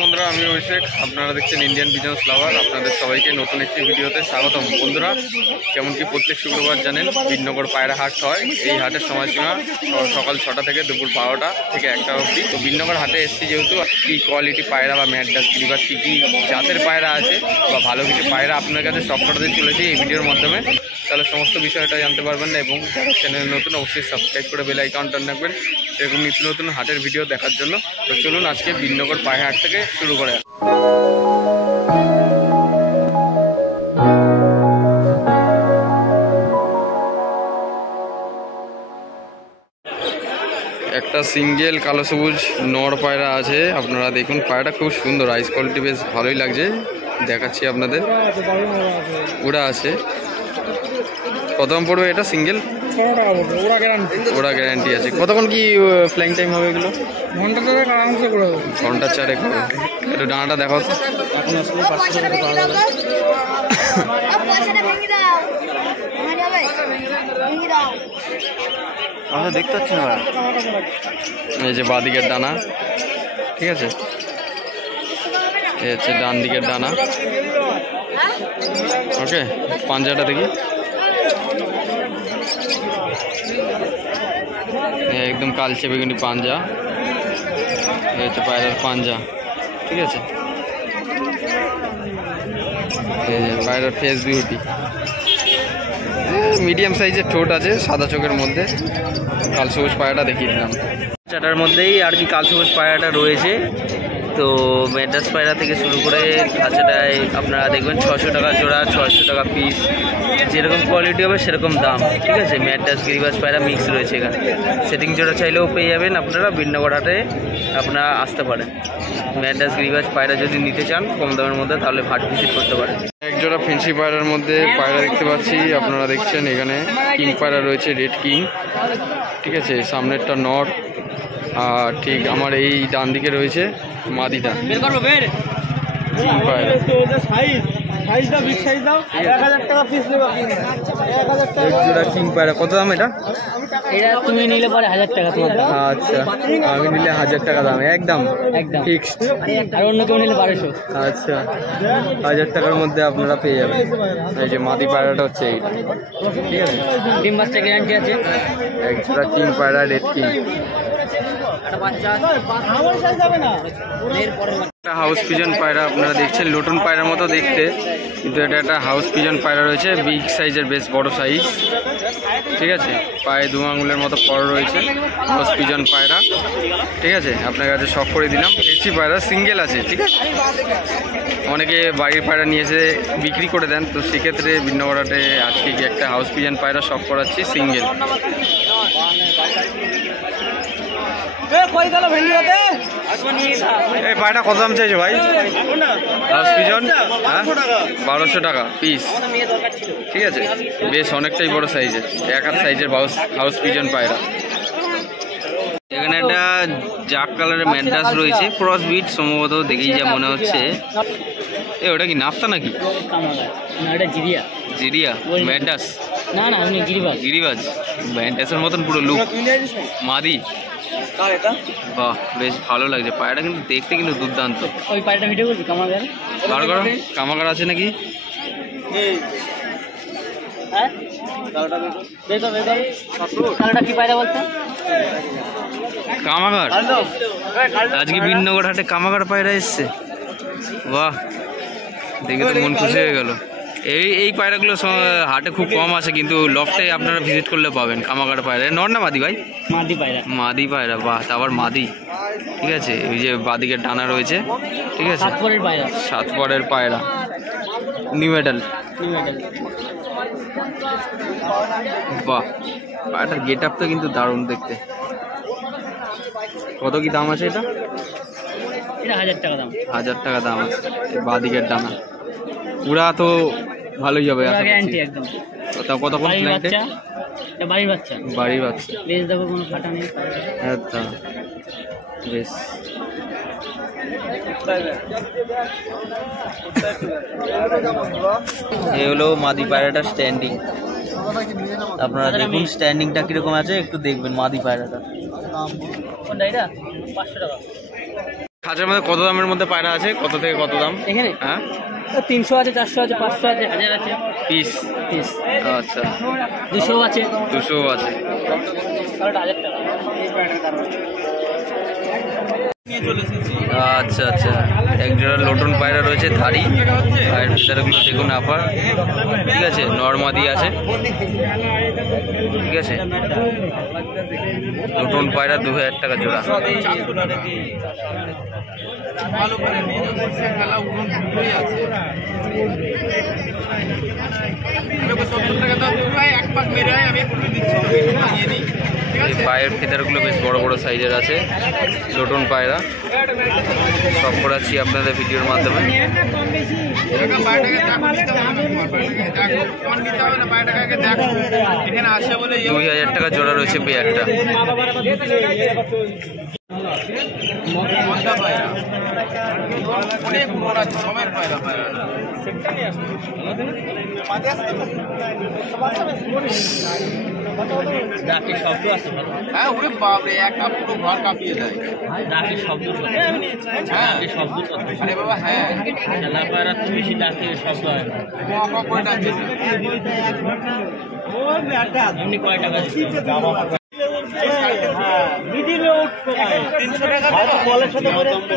বন্ধুরা, আমি অভিষেক। আপনারা দেখছেন ইন্ডিয়ান বিজনেস লাভার। আপনাদের সবাইকে নতুন একটি ভিডিওতে স্বাগতম। বন্ধুরা, যেমন কি প্রত্যেক শুক্রবার জানেন বিনগর পায়রা হাট হয়। এই হাটের সময়সীমা সকাল 6টা থেকে দুপুর 12টা থেকে 1টা অবধি। তো বিনগর হাটে এসেছি যেহেতু কী কোয়ালিটি পায়রা বা ম্যাড্রাস গিরিবাজ কী কী জাতের পায়রা আছে বা ভালো কিছু পায়রা আপনার কাছে সব কটাতে চলেছি এই ভিডিওর মাধ্যমে, তাহলে সমস্ত বিষয়টা জানতে পারবেন না। এবং যারা চ্যানেল নতুন অবশ্যই সাবস্ক্রাইব করে বেল আইকনটা রাখবেন এরকম নিত্য নতুন হাটের ভিডিও দেখার জন্য। তো চলুন আজকে বিনগর পায়রা হাট থেকে শুরু করে। একটা সিঙ্গেল কালো সবুজ নর পায়রা আছে, আপনারা দেখুন। পায়রাটা খুব সুন্দর, আইস কোয়ালিটি বেশ ভালোই লাগছে, দেখাচ্ছি আপনাদের। ওরা আছে, কত দাম পড়বে এটা? সিঙ্গেল 6 টাকা পড়বে, ওরা গ্যারান্টি আছে। কতক্ষণ কি ফ্লাইং টাইম হবে এগুলো? ঘন্টা 4 আরামসে করে দেবো। ঘন্টা 4 হবে। একটু ডানাটা দেখাও তো। এখন আসলে 500 টাকা পাওয়া যাবে। আমরা দেখতে পাচ্ছি না। এই যে বাঁদিকের ডানা, ঠিক আছে, এই হচ্ছে ডান দিকের ডানা। ওকে, পাঞ্জাটা দেখি, একদম কালচে বেগুনি পাঞ্জা। এই হচ্ছে পায়রার পাঞ্জা, ঠিক আছে। এই যে পায়রার ফেস বিউটি, মিডিয়াম সাইজের ঠোঁট আছে, সাদা চোখের মধ্যে। কাল সবুজ পায়রাটা দেখিয়ে দিলাম। চাটার মধ্যেই আর কি কাল সবুজ পায়রাটা রয়েছে। তো ম্যাড্রাস পায়রা থেকে শুরু করে খাঁচাটায় আপনারা দেখবেন 600 টাকা জোড়া, 600 টাকা পিস, যেরকম কোয়ালিটি হবে সেরকম দাম, ঠিক আছে। ম্যাড্রাস গিরিবাজ পায়রা মিক্স রয়েছে এখানে। সেটিং জোড়া চাইলেও পেয়ে যাবেন আপনারা। বিনগর হাটে আপনারা আসতে পারেন। ম্যাড্রাস গিরিবাজ পায়রা যদি নিতে চান কম দামের মধ্যে, তাহলে হাট ভিজিট করতে পারেন। এক জোড়া ফেন্সি পায়রার মধ্যে পায়রা দেখতে পাচ্ছি, আপনারা দেখছেন। এখানে কিং পায়রা রয়েছে, রেড কিং, ঠিক আছে। সামনেরটা নর, আর ঠিক আমার এই ডান দিকে রয়েছে মাদিটা কিং পায়রা। এক জোড়া কিং পায়রা, কত দাম এটা? তুমি নিলে পরে 1000 টাকা তোমার দাম। আচ্ছা, আমি নিলে 1000 টাকা দাম, একদম ফিক্সড। আর অন্য কেউ নিলে 1200। আচ্ছা, 1000 টাকার মধ্যে আপনারা পেয়ে যাবেন। এই যে মাদি পায়রাটা হচ্ছে এইটা, ঠিক আছে। ডিম বাচ্চা গ্যারান্টি আছে। এক জোড়া কিং পায়রা, রেড কিং। একটা হাউস পিজন পায়রা আপনারা দেখছেন, লোটন পায়রার মতো দেখতে, কিন্তু এটা একটা হাউস পিজন পায়রা রয়েছে, বিগ সাইজের, বেশ বড় সাইজ, ঠিক আছে। পায়ে 2 আঙুলের মতো পর রয়েছে, হাউস পিজন পায়রা, ঠিক আছে। আপনার কাছে শখ করে দিলাম। এসি পায়রা সিঙ্গেল আছে, ঠিক আছে। অনেকে বাড়ির পায়রা নিয়ে এসে বিক্রি করে দেন, তো সেক্ষেত্রে বিনগর হাটে আজকে কি একটা হাউস পিজন পায়রা শখ করাচ্ছি, সিঙ্গেল। এই পায়রাটা কত দাম চাইছে ভাই? হাউস পিজন 1200 টাকা পিস, ঠিক আছে। বেশ অনেকটাই বড় সাইজের, এক হাত সাইজের হাউস পিজন পায়রা। এখানে একটা জাক কালারের ম্যাড্রাস রয়েছে, ক্রস বিট সম্ভবত, দেখেই যা মনে হচ্ছে। ওটা কি নাফতা নাকি? জিরিয়া ম্যাড্রাস? না না, গিরিবাজ ম্যাড্রাসের মতন পুরো লুক। মাদি, বাহ, বেশ ভালো লাগছে পায়রাটা, কিন্তু দেখতে কিন্তু দুর্দান্ত। ওই পায়রাটা ভিডিও করবি? কামাগার আছে নাকি? কি পায়রা বলতে? কামাগার। আজকে বিনগর হাটে কামাগার পায়রা এসছে, বাহ, দেখে তো মন খুশি হয়ে গেল। এই পায়রাগুলো হাটে খুব কম আছে, কিন্তু লফটে আপনারা ভিজিট করলে পাবেন কামাগার পায়রা। নর না মাদি ভাই? মাদি পায়রা, বাহ, আবার মাদি, ঠিক আছে। এই যে বাদিকের ডানা রয়েছে, ঠিক আছে। 7 পরের পায়রা, নিউ মেডাল, বাহ। পায়রাটার গেট আপটা কিন্তু দারুণ দেখতে। কত কি দাম আছে এটা? 1000 টাকা দাম। 1000 টাকা দাম আছে। বাদিকের ডানা পুরা তো ভালোই হবে, একদম। কতক্ষণ ফ্লাইটে? বাড়ির বাচ্চা, বেশ, দেখো কোনো ফাটা নেই। আচ্ছা, বেশ। এই হলো মাদি পায়রাটার স্ট্যান্ডিং। আপনারা দেখুন স্ট্যান্ডিংটা কিরকম আছে, একটু দেখবেন মাদি পায়রাটা। 500 টাকা। খাঁচার মধ্যে কত দামের মধ্যে পায়রা আছে, কত থেকে কত দাম এখানে? হ্যাঁ 300 আছে, 400 আছে, 500 আছে, 1000 আছে পিস। পিস। আচ্ছা 200 আছে, 200 আছে। 1000 টাকা। আচ্ছা আচ্ছা, একজোড়া লোটন পায়রা রয়েছে ধাড়ি, আর ভিতরেগুলো দেখুন আপার, ঠিক আছে, নর্মাদি আছে, ঠিক আছে। লোটন পায়রা 2000 টাকা জোড়া। এই পায়ের ফেদারগুলো বেশ বড় বড় সাইজের আছে, লোটন পায়রা সব করাচ্ছি আপনাদের ভিডিওর মাধ্যমে। 2000 টাকা জোড়া রয়েছে পেয়ারটা। ডাকের শব্দ আছে, হ্যাঁ ওরে বাপরে একটা পুরো ঘর কাঁপিয়ে দেয়। ডাকের শব্দ, হ্যাঁ ডাকের শব্দ। আরে বাবা হ্যাঁ খেলা পায়রা তো বেশি ডাকের শব্দ হয় না। করে ডাকছে। এমনি কয় টাকা?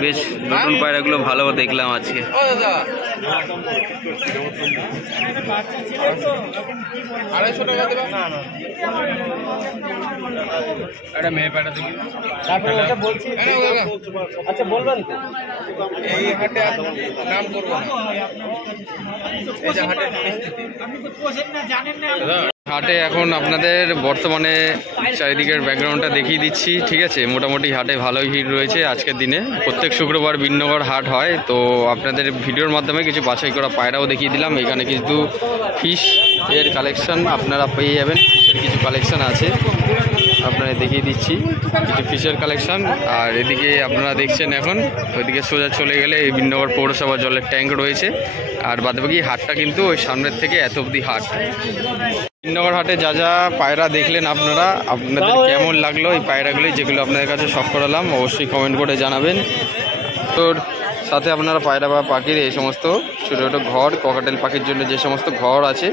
বেশ নতুন পায়রাগুলো ভালো দেখলাম আজকে। ও দাদা 250 টাকা দেবা? না না একটা মেয়ে পায়রা দেখি। আচ্ছা বলবেন তো, এই হাটে আর নাম করবো না, এই যে হাটের হাটে এখন আপনাদের বর্তমানে চারিদিকের ব্যাকগ্রাউন্ডটা দেখিয়ে দিচ্ছি, ঠিক আছে। মোটামুটি হাটে ভালোই ভিড় রয়েছে আজকের দিনে। প্রত্যেক শুক্রবার বিননগর হাট হয়, তো আপনাদের ভিডিওর মাধ্যমে কিছু বাছাই করা পায়রাও দেখিয়ে দিলাম। এখানে কিন্তু ফিশ এর কালেকশন আপনারা পেয়ে যাবেন, ফিশের কিছু কালেকশন আছে আপনারা দেখিয়ে দিচ্ছি, কিছু ফিশের কালেকশন। আর এদিকে আপনারা দেখছেন এখন, ওইদিকে সোজা চলে গেলে এই বিননগর পৌরসভা জলের ট্যাঙ্ক রয়েছে। আর বাদবাকি হাটটা কিন্তু ওই সামনের থেকে এত অবধি হাট। বিননগর হাটে যা যা পায়রা দেখলেন আপনারা, আপনাদের কেমন লাগলো এই পায়রাগুলি যেগুলো আপনাদের কাছে শখ করালাম, অবশ্যই কমেন্ট করে জানাবেন। তোর সাথে আপনারা পায়রা বা পাখির এই সমস্ত ছোটো ছোটো ঘর, ককাটেল পাখির জন্য যে সমস্ত ঘর আছে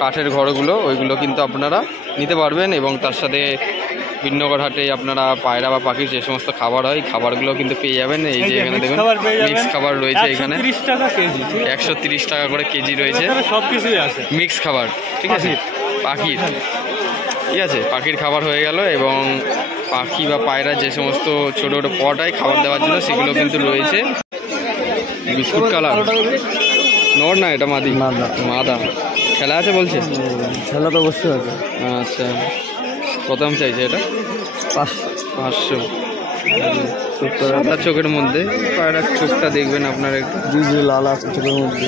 কাঠের ঘরগুলো, ওইগুলো কিন্তু আপনারা নিতে পারবেন। এবং তার সাথে বিননগর হাটে আপনারা পায়রা বা পাখির যে সমস্ত খাবার হয়, খাবারগুলো কিন্তু পেয়ে যাবেন। এই যে এখানে দেখুন মিক্স খাবার রয়েছে, এখানে 130 টাকা করে কেজি রয়েছে, সব কিছুই আছে মিক্স খাবার, ঠিক আছে। পাখির, ঠিক আছে, পাখির খাবার হয়ে গেল। এবং পাখি বা পায়রা যে সমস্ত ছোটো ছোটো পট হয় খাবার দেওয়ার জন্য, সেগুলো কিন্তু রয়েছে। বিস্কুট কালার নর না, এটা মাদি, মাদা। খেলা আছে বলছে? খেলা তো অবশ্যই আছে। আচ্ছা, কত দাম চাইছে এটা? 500। সাদা চোখের মধ্যে পায়রার চোখটা দেখবেন আপনারা একটু, লাল আছে চোখের মধ্যে।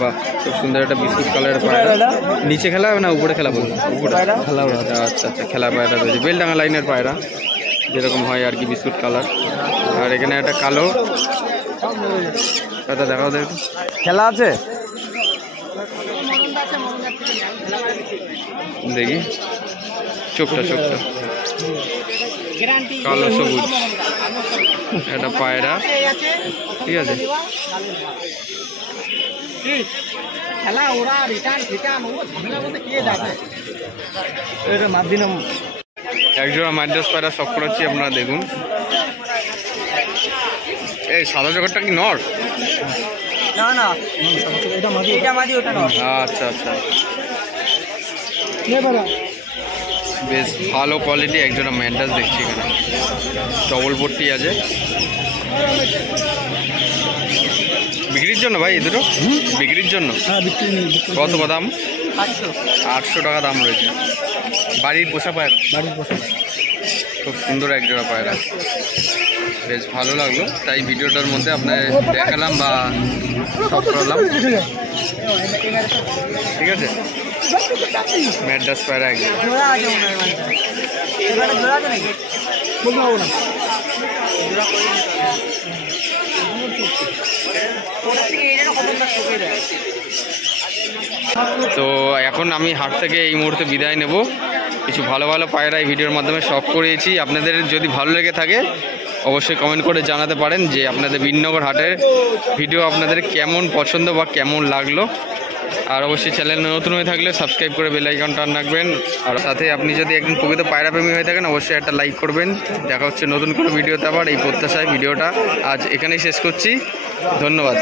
বাহ, খুব সুন্দর একটা বিস্কুট কালারের পায়রা। নিচে খেলা হবে না উপরে খেলা বলবো? উপরে খেলা। আচ্ছা আচ্ছা, খেলা পায়রা রয়েছে, বেলডাঙ্গা লাইনের পায়রা যেরকম হয় আর কি, বিস্কুট কালার। আর এখানে একটা কালো এটা দেখাও, দেখো খেলা আছে, দেখি চোখটা কালো সবুজ একটা পায়রা, ঠিক আছে। একজোড়া মাদ্রাস পায়রা শখ করাচ্ছি, আপনারা দেখুন। এই সাদা চোখেরটা কি নর? না না এটা মাদি, ওটা নর। আচ্ছা আচ্ছা, বেশ ভালো কোয়ালিটি একজোড়া ম্যান্ডাস দেখছি এখানে, ডবল পট্টি আছে। বিক্রির জন্য ভাই এই দুটো? বিক্রির জন্য? কত দাম? 800 টাকা দাম রয়েছে। বাড়ির পোষা পায়রা? বাড়ির পোষা। খুব সুন্দর একজোড়া পায়রা, বেশ ভালো লাগলো, তাই ভিডিওটার মধ্যে আপনার দেখালাম বা সব করলাম, ঠিক আছে। ম্যাড্রাস পায়রা একজন। তো এখন আমি হাট থেকে এই মুহূর্তে বিদায় নেব। কিছু ভালো ভালো পায়রা এই ভিডিওর মাধ্যমে শখ করিয়েছি। আপনাদের যদি ভালো লেগে থাকে অবশ্যই কমেন্ট করে জানাতে পারেন যে আপনাদের বিননগর হাটের ভিডিও আপনাদের কেমন পছন্দ বা কেমন লাগলো। আর অবশ্যই চ্যানেল নতুন হয়ে থাকলে সাবস্ক্রাইব করে বেল আইকনটা অন রাখবেন। আর সাথে আপনি যদি একজন প্রকৃত পায়রা প্রেমী হয়ে থাকেন অবশ্যই একটা লাইক করবেন। দেখা হচ্ছে নতুন কোনো ভিডিওতে, আবার এই প্রত্যাশায় ভিডিওটা আজ এখানেই শেষ করছি। ধন্যবাদ।